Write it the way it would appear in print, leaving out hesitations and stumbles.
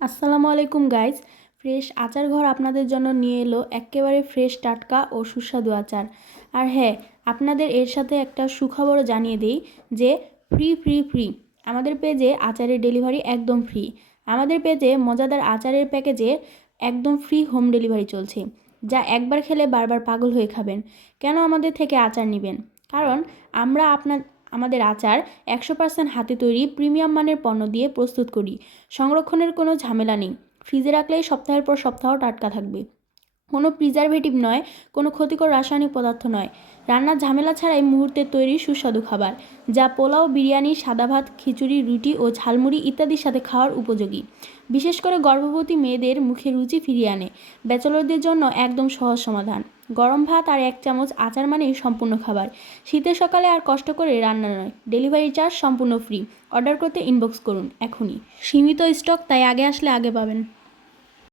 আসসালামু আলাইকুম guys. Fresh আচার ঘর আপনাদের জন্য নিয়ে এলো একেবারে ফ্রেশ টাটকা ও সুস্বাদু আচার। আর হ্যাঁ, আপনাদের এর সাথে একটা সুখবরও জানিয়ে দিই যে ফ্রি ফ্রি ফ্রি আমাদের পেজে আচারের ডেলিভারি একদম ফ্রি। আমাদের পেজে মজাদার আচারের প্যাকেজে একদম ফ্রি হোম ডেলিভারি চলছে, যা একবার খেলে বারবার পাগল হয়ে খাবেন। কেন আমাদের থেকে আচার নেবেন? কারণ আমরা আমাদের আচার 100% হাতে তৈরি প্রিমিয়াম মানের পণ্য দিয়ে প্রস্তুত করি। সংরক্ষণের কোনো ঝামেলা নেই, ফ্রিজে রাখলেই সপ্তাহের পর সপ্তাহ টাটকা থাকবে। কোনো প্রিজারভেটিভ নয়, কোনো ক্ষতিকর রাসায়নিক পদার্থ নয়, রান্নার ঝামেলা ছাড়াই মুহূর্তে তৈরি সুস্বাদু খাবার, যা পোলাও, বিরিয়ানি, সাদা ভাত, খিচুড়ি, রুটি ও ঝালমুড়ি ইত্যাদির সাথে খাওয়ার উপযোগী। বিশেষ করে গর্ভবতী মেয়েদের মুখে রুচি ফিরিয়ে আনে। ব্যাচেলরদের জন্য একদম সহজ সমাধান। গরম ভাত আর 1 চামচ আচার মানেই সম্পূর্ণ খাবার। শীতের সকালে আর কষ্ট করে রান্না নয়, ডেলিভারি চার্জ সম্পূর্ণ ফ্রি। অর্ডার করতে ইনবক্স করুন এখনই। সীমিত স্টক, তাই আগে আসলে আগে পাবেন।